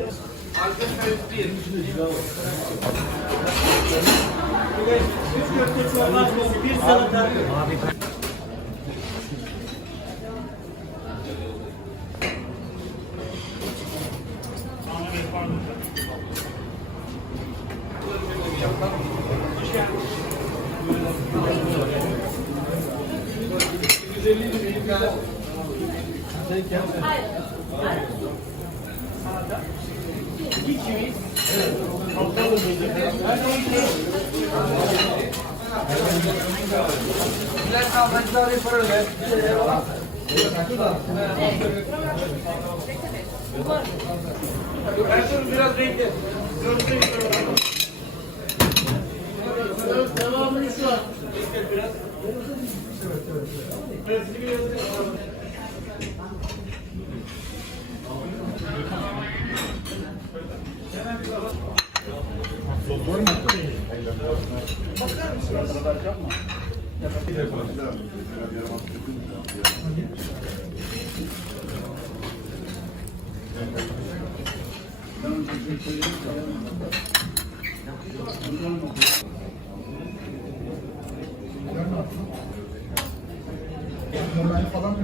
Üç köfte çorba sosu, bir salata. İki çivi. Ertuğrul biraz bekle. Devamını şu an. Biraz. Resmi biraz. Normal falan mı?